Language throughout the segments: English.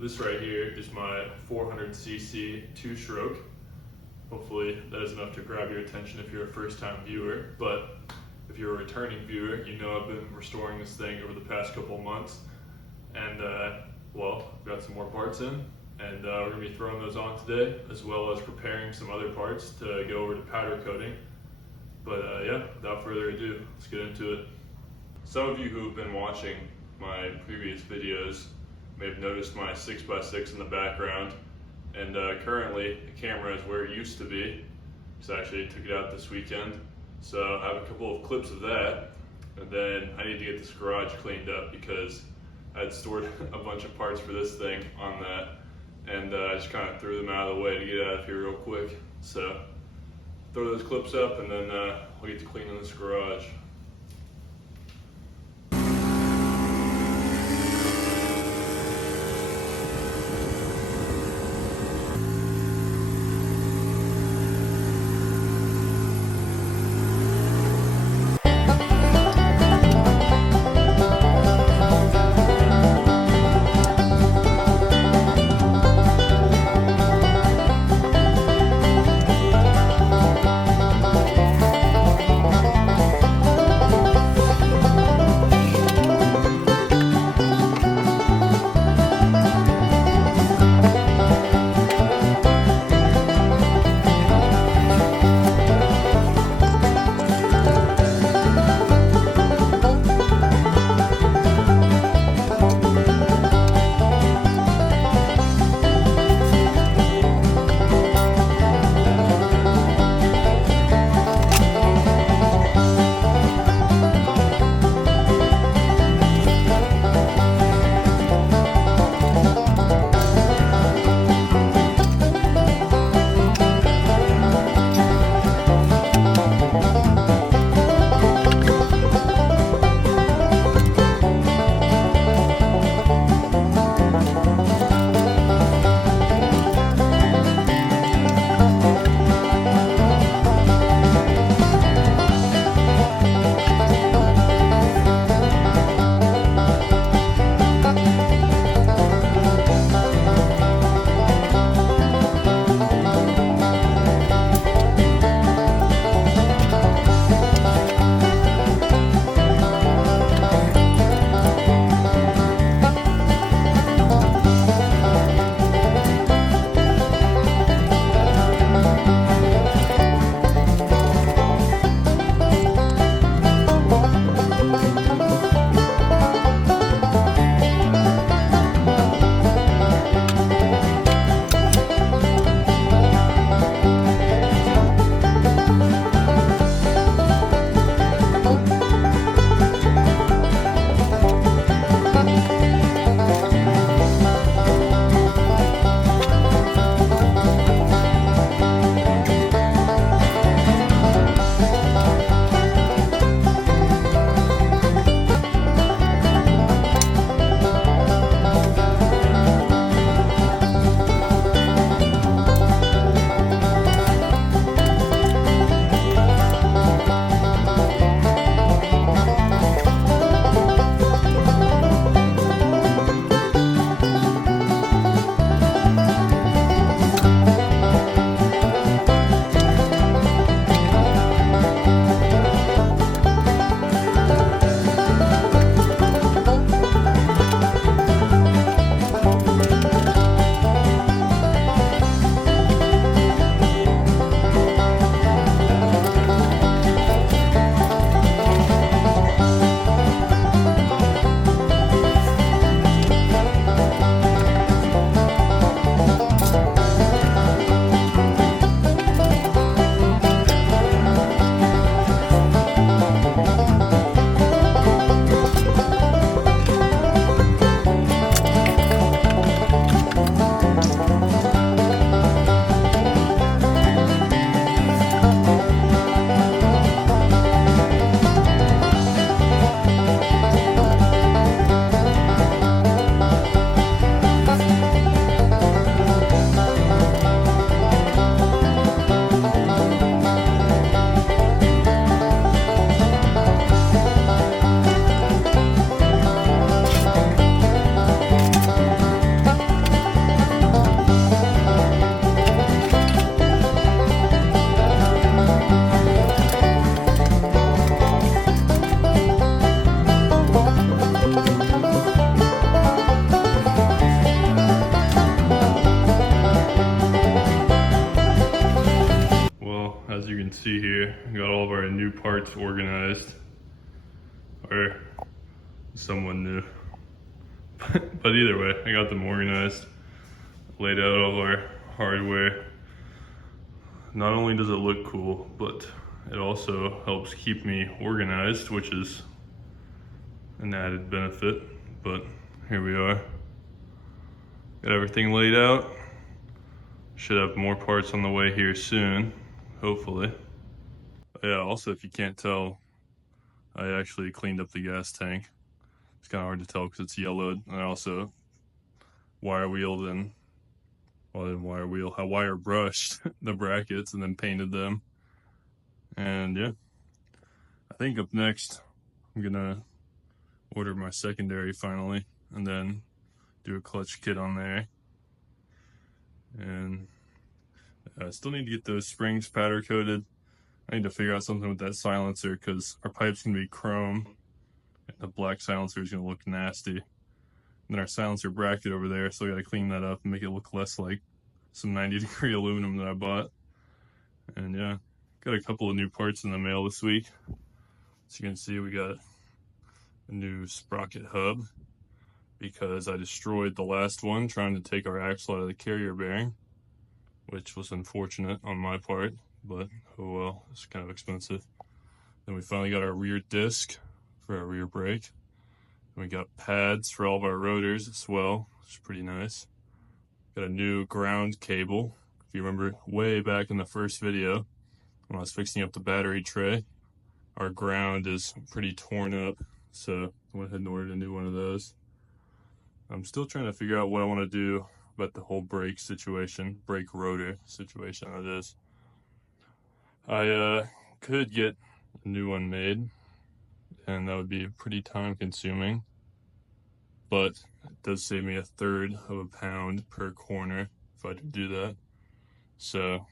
This right here is my 400cc two-stroke. Hopefully that is enough to grab your attention if you're a first-time viewer, but if you're a returning viewer, you know I've been restoring this thing over the past couple of months, and well, I've got some more parts in, and we're going to be throwing those on today, as well as preparing some other parts to go over to powder coating. But yeah, without further ado, let's get into it. Some of you who have been watching my previous videos may have noticed my 6x6 in the background, and currently the camera is where it used to be. So I actually took it out this weekend, so I have a couple of clips of that, and then I need to get this garage cleaned up because I had stored a bunch of parts for this thing on that, and I just kind of threw them out of the way to get out of here real quick. So throw those clips up, and then we'll get to cleaning this garage. new parts organized, or someone new. But either way, I got them organized, laid out all our hardware. Not only does it look cool, but it also helps keep me organized, which is an added benefit. But here we are. Got everything laid out. Should have more parts on the way here soon, hopefully. Yeah, also if you can't tell, I actually cleaned up the gas tank. It's kind of hard to tell because it's yellowed. And I also wire wheeled and, well, I didn't wire wheel, I wire brushed the brackets and then painted them. And yeah, I think up next, I'm gonna order my secondary finally, and then do a clutch kit on there. And I still need to get those springs powder coated. I need to figure out something with that silencer because our pipe's gonna be chrome and the black silencer is gonna look nasty. And then our silencer bracket over there, so I gotta clean that up and make it look less like some 90-degree aluminum that I bought. And yeah, got a couple of new parts in the mail this week. As you can see, we got a new sprocket hub because I destroyed the last one trying to take our axle out of the carrier bearing, which was unfortunate on my part, but oh well, it's kind of expensive. Then we finally got our rear disc for our rear brake. And we got pads for all of our rotors as well, which is pretty nice. Got a new ground cable. If you remember way back in the first video when I was fixing up the battery tray, our ground is pretty torn up, so I went ahead and ordered a new one of those. I'm still trying to figure out what I want to do about the whole brake situation, brake rotor situation that is. I could get a new one made, and that would be pretty time consuming, but it does save me 1/3 of a pound per corner if I do that. So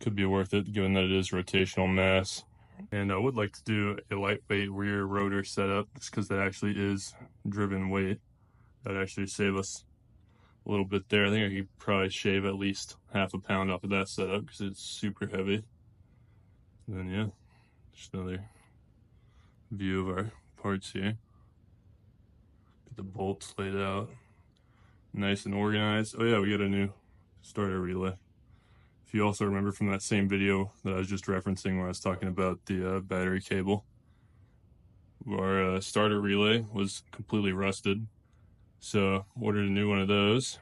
could be worth it given that it is rotational mass. And I would like to do a lightweight rear rotor setup just because that actually is driven weight. That'd actually save us a little bit there. I think I could probably shave at least 1/2 pound off of that setup because it's super heavy. And then yeah, just another view of our parts here. Get the bolts laid out, nice and organized. Oh yeah, we got a new starter relay. If you also remember from that same video that I was just referencing where I was talking about the battery cable, our starter relay was completely rusted. So ordered a new one of those.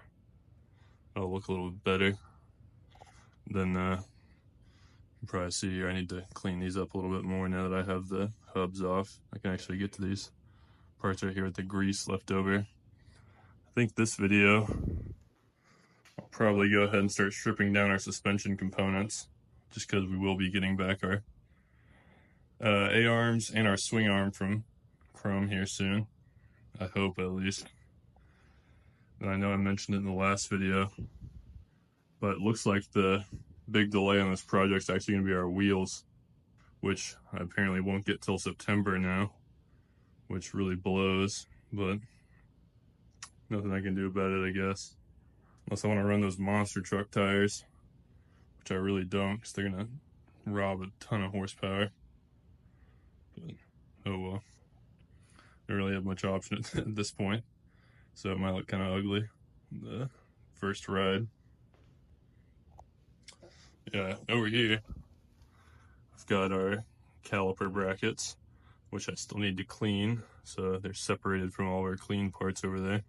That'll look a little bit better. Then you can probably see here I need to clean these up a little bit more now that I have the hubs off. I can actually get to these parts right here with the grease left over. I think this video I'll probably go ahead and start stripping down our suspension components just because we will be getting back our A-arms and our swing arm from chrome here soon. I hope at least. And I know I mentioned it in the last video, but it looks like the big delay on this project is actually going to be our wheels, which I apparently won't get till September now, which really blows, but nothing I can do about it, I guess. Unless I want to run those monster truck tires, which I really don't, because they're going to rob a ton of horsepower. But, oh well. I don't really have much option at this point, so it might look kind of ugly. The first ride. Yeah, over here, I've got our caliper brackets, which I still need to clean, so they're separated from all our clean parts over there.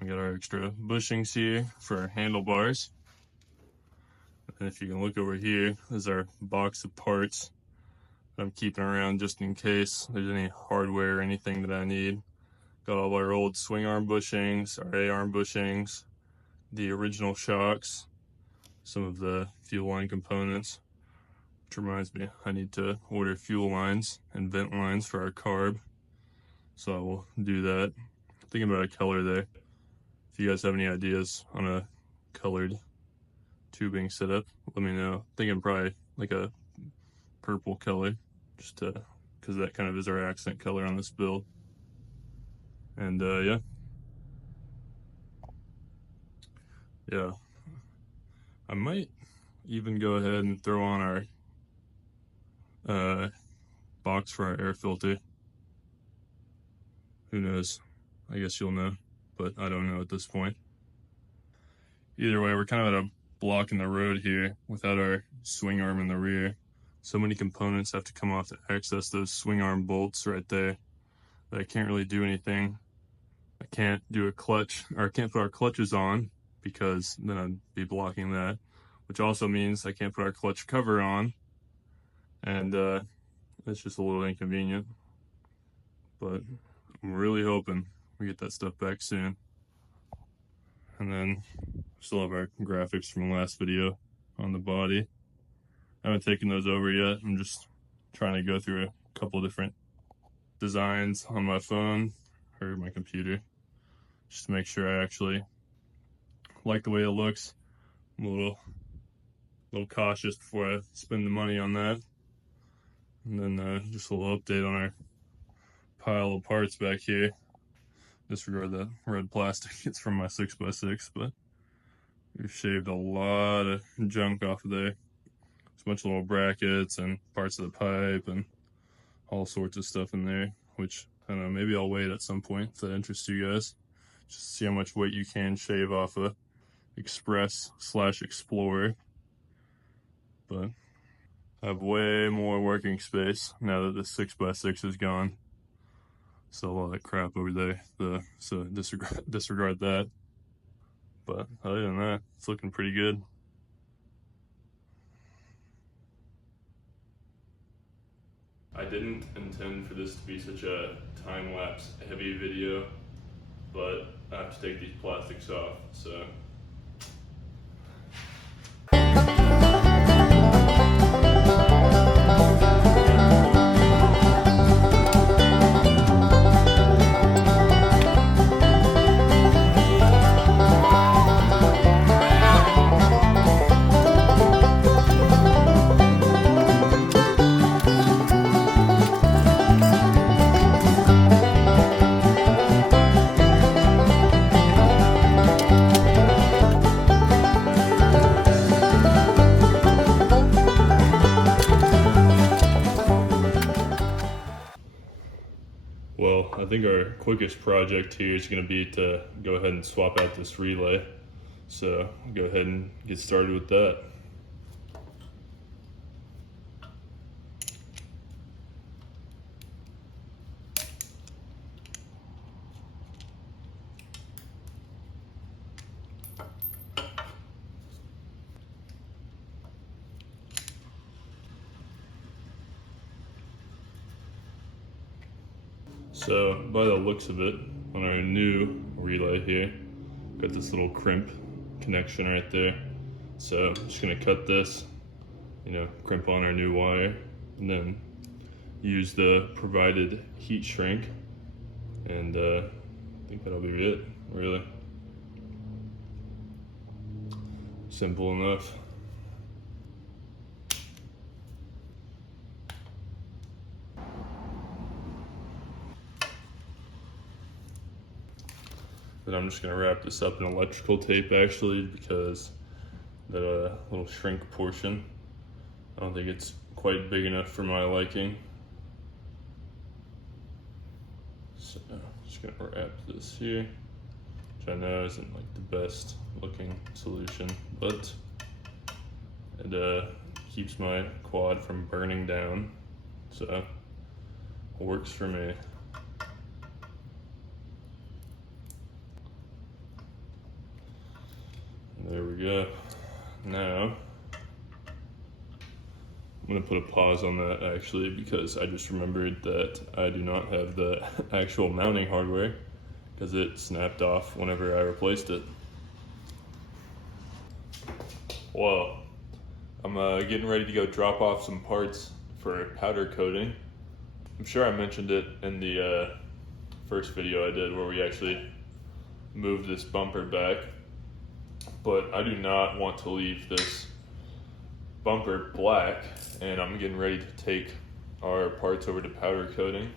We got our extra bushings here for our handlebars. And if you can look over here, there's our box of parts that I'm keeping around just in case there's any hardware or anything that I need. Got all our old swing arm bushings, our A-arm bushings, the original shocks, some of the fuel line components, which reminds me I need to order fuel lines and vent lines for our carb, so I will do that. Thinking about a color there. If you guys have any ideas on a colored tubing setup, let me know. Thinking probably like a purple color, just because that kind of is our accent color on this build. And yeah, I might even go ahead and throw on our box for our air filter. Who knows? I guess you'll know, but I don't know at this point. Either way, we're kind of at a block in the road here without our swing arm in the rear. So many components have to come off to access those swing arm bolts right there that I can't really do anything. I can't do a clutch, or I can't put our clutches on because then I'd be blocking that, which also means I can't put our clutch cover on, and it's just a little inconvenient. But I'm really hoping we get that stuff back soon. And then still have our graphics from the last video on the body. I haven't taken those over yet. I'm just trying to go through a couple different designs on my phone or my computer just to make sure I actually like the way it looks. I'm a little cautious before I spend the money on that. And then just a little update on our pile of parts back here. Disregard the red plastic, it's from my 6x6, but we've shaved a lot of junk off of there. There's a bunch of little brackets and parts of the pipe and all sorts of stuff in there, which, I don't know, maybe I'll weigh it at some point if that interests you guys. Just see how much weight you can shave off a Express/Explorer. But I have way more working space now that the 6x6 is gone. So a lot of crap over there, so disregard that. But other than that, it's looking pretty good. I didn't intend for this to be such a time-lapse heavy video, but I have to take these plastics off, so. Well, I think our quickest project here is going to be to go ahead and swap out this relay. So I'll go ahead and get started with that. So by the looks of it, on our new relay here, got this little crimp connection right there. So I'm just gonna cut this, crimp on our new wire, and then use the provided heat shrink. And I think that'll be it, really. Simple enough. Then I'm just gonna wrap this up in electrical tape actually, because that little shrink portion, I don't think it's quite big enough for my liking. So I'm just gonna wrap this here, which I know isn't like the best looking solution, but it keeps my quad from burning down, so it works for me. There we go. Now, I'm gonna put a pause on that actually, because I just remembered that I do not have the actual mounting hardware because it snapped off whenever I replaced it. Well, I'm getting ready to go drop off some parts for powder coating. I'm sure I mentioned it in the first video I did where we actually moved this bumper back. But I do not want to leave this bumper black, and I'm getting ready to take our parts over to powder coating.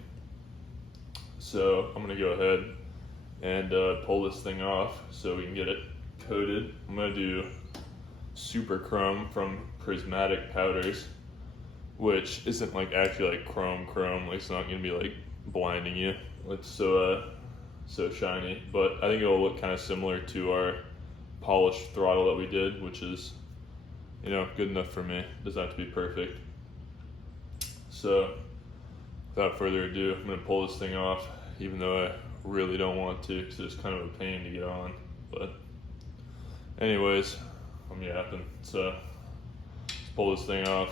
So I'm gonna go ahead and pull this thing off so we can get it coated. I'm gonna do Super Chrome from Prismatic Powders. which isn't like actually like chrome, like it's not gonna be like blinding you. It's so shiny, but I think it'll look kind of similar to our polished throttle that we did, which is, you know, good enough for me. It doesn't have to be perfect. So without further ado, I'm gonna pull this thing off, even though I really don't want to, because it's kind of a pain to get on. But anyways, I'm yapping. So let's pull this thing off.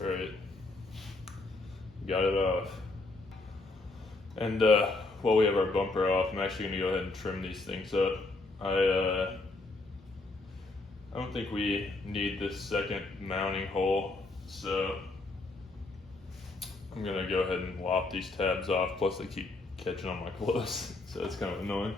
All right, got it off. And while we have our bumper off, I'm actually gonna go ahead and trim these things up. I don't think we need this second mounting hole, so I'm gonna go ahead and lop these tabs off, plus they keep catching on my clothes, so it's kind of annoying.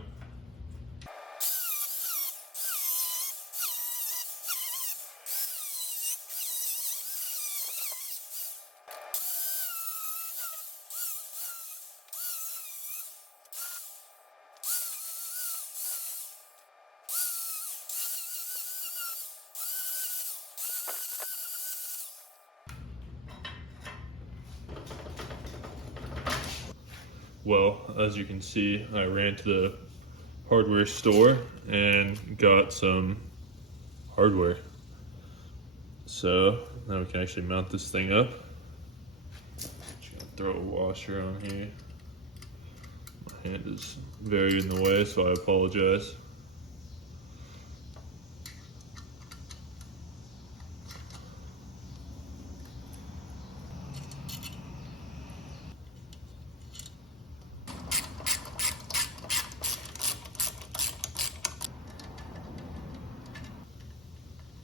Well, as you can see, I ran to the hardware store and got some hardware. So now we can actually mount this thing up. Just gonna throw a washer on here. My hand is very in the way, so I apologize.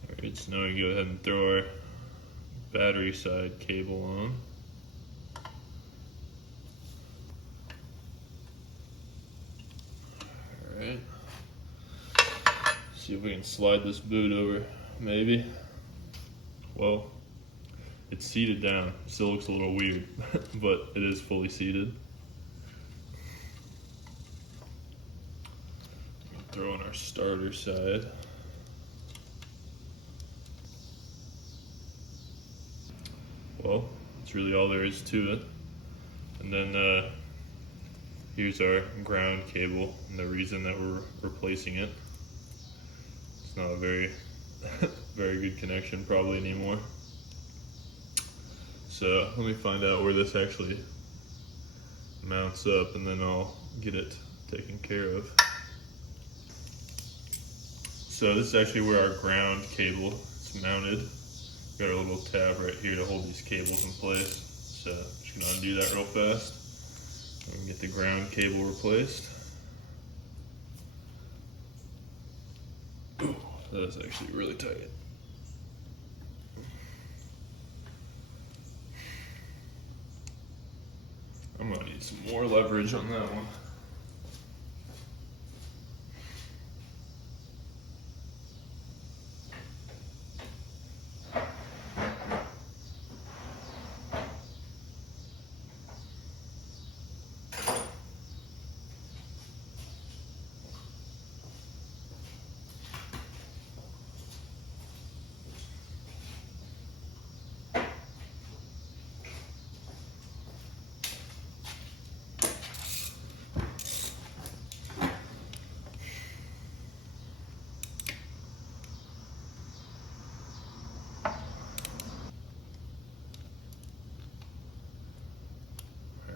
Alright, so now we go ahead and throw our battery side cable on. Alright. See if we can slide this boot over, maybe. Well, it's seated down. Still looks a little weird, but it is fully seated. Throw in our starter side. Well, that's really all there is to it. And then here's our ground cable, and the reason that we're replacing it. It's not a very, very good connection probably anymore. So let me find out where this actually mounts up, and then I'll get it taken care of. So this is actually where our ground cable is mounted. Got our little tab right here to hold these cables in place. So I'm just gonna undo that real fast. We can get the ground cable replaced. Ooh, that's actually really tight. I'm gonna need some more leverage on that one.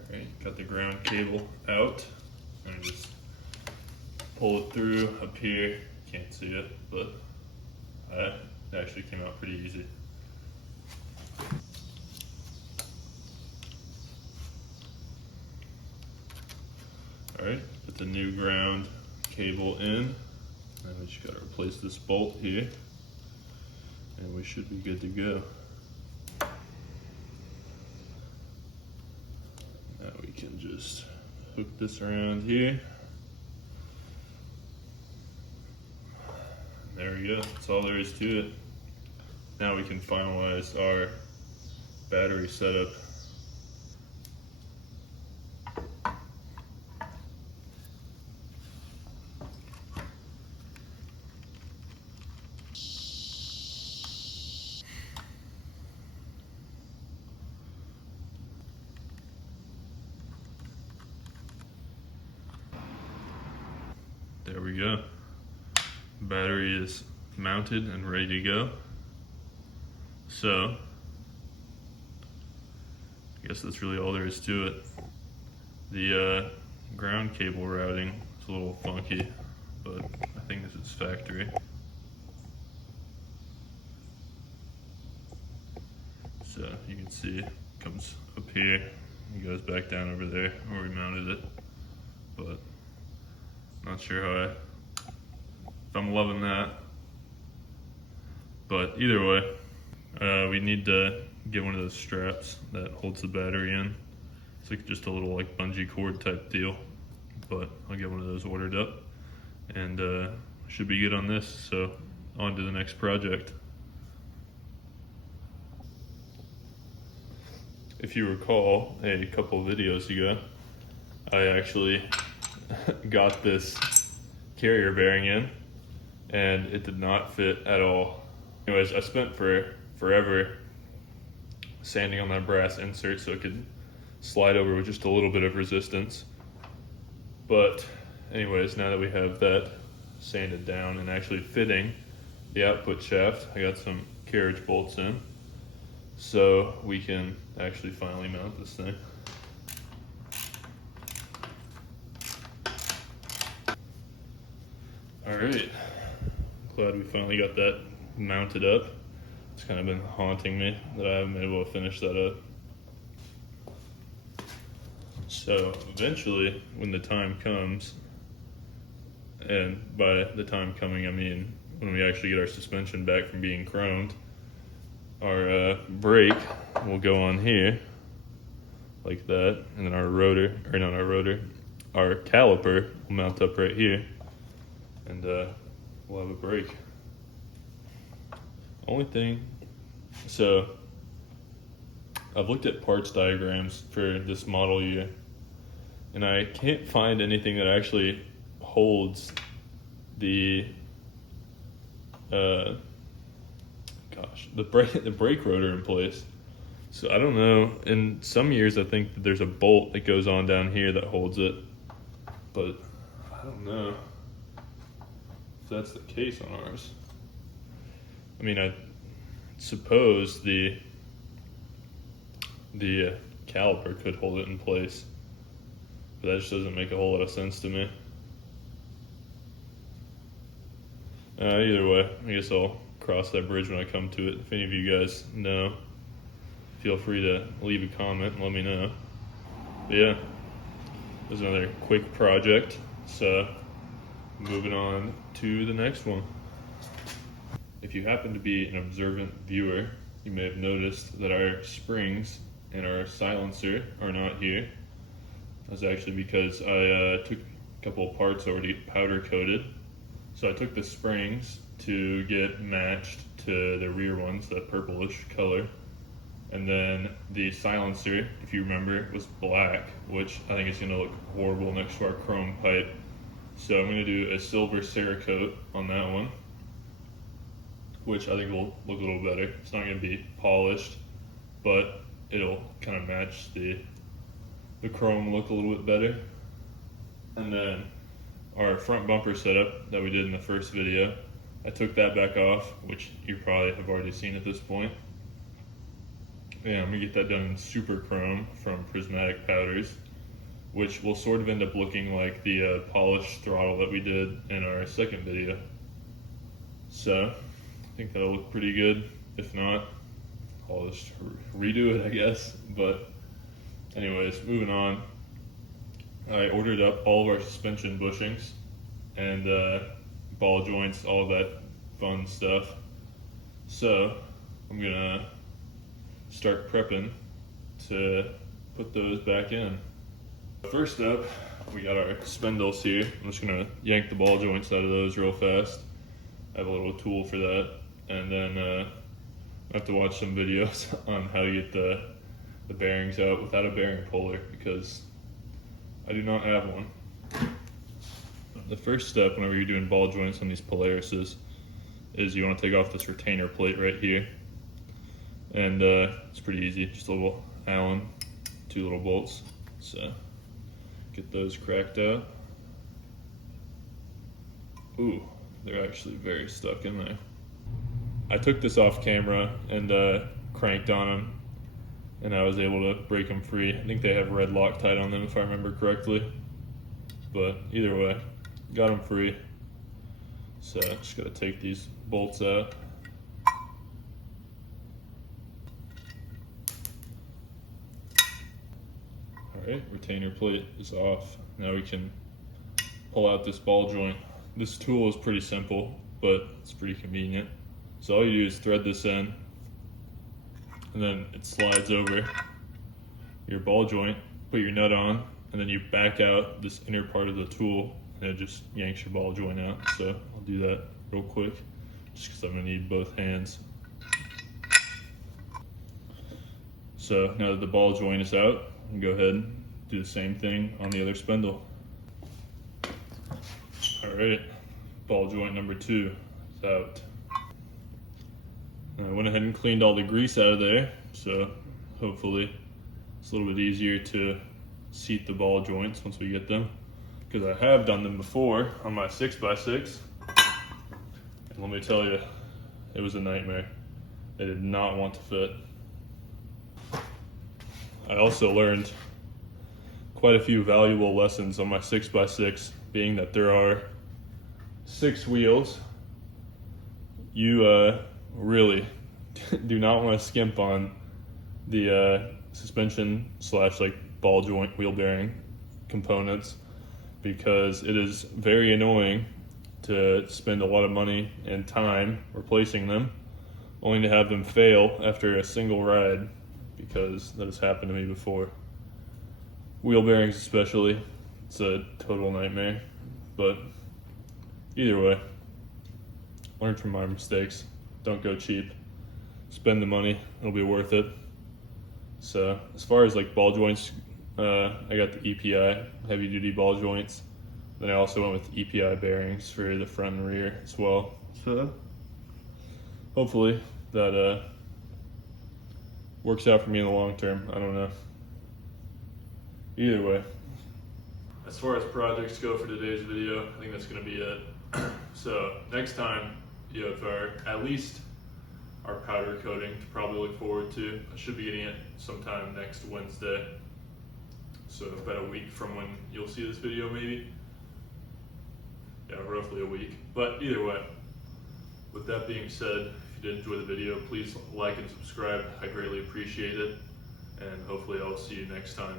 Alright, got the ground cable out, and just pull it through up here. Can't see it, but it actually came out pretty easy. Alright, put the new ground cable in, and we just gotta replace this bolt here, and we should be good to go. just hook this around here. There we go, that's all there is to it. Now we can finalize our battery setup. There we go. Battery is mounted and ready to go. So, I guess that's really all there is to it. The ground cable routing is a little funky, but I think this is factory. So you can see it comes up here, it goes back down over there where we mounted it, but not sure if I'm loving that. But either way, we need to get one of those straps that holds the battery in. It's like just a little like bungee cord type deal, but I'll get one of those ordered up and should be good on this. So on to the next project. If you recall a couple of videos ago, I actually got this carrier bearing in and it did not fit at all. Anyways, I spent forever sanding on that brass insert so it could slide over with just a little bit of resistance. But anyways, now that we have that sanded down and actually fitting the output shaft, I got some carriage bolts in so we can actually finally mount this thing. All right, glad we finally got that mounted up. It's kind of been haunting me that I haven't been able to finish that up. So eventually, when the time comes, and by the time coming I mean when we actually get our suspension back from being chromed, our brake will go on here like that, and then our rotor, or not our rotor, our caliper will mount up right here, and we'll have a brake. Only thing, so I've looked at parts diagrams for this model year, and I can't find anything that actually holds the the brake rotor in place. So I don't know. In some years, I think that there's a bolt that goes on down here that holds it, but I don't know if that's the case on ours. I mean, I suppose the caliper could hold it in place, but that just doesn't make a whole lot of sense to me. Either way, I guess I'll cross that bridge when I come to it. If any of you guys know, feel free to leave a comment and let me know. But yeah, this is another quick project, so moving on to the next one. If you happen to be an observant viewer, you may have noticed that our springs and our silencer are not here. That's actually because I took a couple of parts already powder coated. So I took the springs to get matched to the rear ones, that purplish color. And then the silencer, if you remember, was black, which I think is gonna look horrible next to our chrome pipe. So I'm gonna do a silver Cerakote on that one, which I think will look a little better. It's not gonna be polished, but it'll kind of match the chrome look a little bit better. And then our front bumper setup that we did in the first video, I took that back off, which you probably have already seen at this point. Yeah, I'm gonna get that done in super chrome from prismatic powders, which will sort of end up looking like the polished throttle that we did in our second video. So I think that'll look pretty good. If not, I'll just redo it, I guess. But anyways, moving on. I ordered up all of our suspension bushings and ball joints, all of that fun stuff. So I'm gonna start prepping to put those back in. First up, we got our spindles here. I'm just gonna yank the ball joints out of those real fast. I have a little tool for that. And then I have to watch some videos on how to get the bearings out without a bearing puller, because I do not have one. The first step whenever you're doing ball joints on these Polarises is you want to take off this retainer plate right here. And it's pretty easy, just a little Allen, 2 little bolts. So get those cracked out. Ooh, they're actually very stuck in there. I took this off camera and cranked on them, and I was able to break them free. I think they have red Loctite on them if I remember correctly. But either way, got them free. So just gotta take these bolts out. Alright, retainer plate is off. Now we can pull out this ball joint. This tool is pretty simple, but it's pretty convenient. So all you do is thread this in, and then it slides over your ball joint, put your nut on, and then you back out this inner part of the tool, and it just yanks your ball joint out. So I'll do that real quick, just because I'm gonna need both hands. So now that the ball joint is out, I'll go ahead and do the same thing on the other spindle. Alright, ball joint number 2 is out. I went ahead and cleaned all the grease out of there, so hopefully it's a little bit easier to seat the ball joints once we get them, because I have done them before on my 6x6, and let me tell you, it was a nightmare. They did not want to fit. I also learned quite a few valuable lessons on my 6x6, being that there are 6 wheels. You really do not want to skimp on the suspension / like ball joint wheel bearing components, because it is very annoying to spend a lot of money and time replacing them only to have them fail after a single ride, because that has happened to me before. Wheel bearings especially, it's a total nightmare. But either way, learn from my mistakes. Don't go cheap. Spend the money, it'll be worth it. So as far as like ball joints, I got the EPI heavy duty ball joints. Then I also went with EPI bearings for the front and rear as well. So hopefully that works out for me in the long term. I don't know. Either way. As far as projects go for today's video, I think that's going to be it. So next time, you have at least our powder coating to probably look forward to. I should be getting it sometime next Wednesday. So about a week from when you'll see this video, maybe. Yeah, roughly a week. But either way, with that being said, if you did enjoy the video, please like and subscribe. I greatly appreciate it. And hopefully I'll see you next time.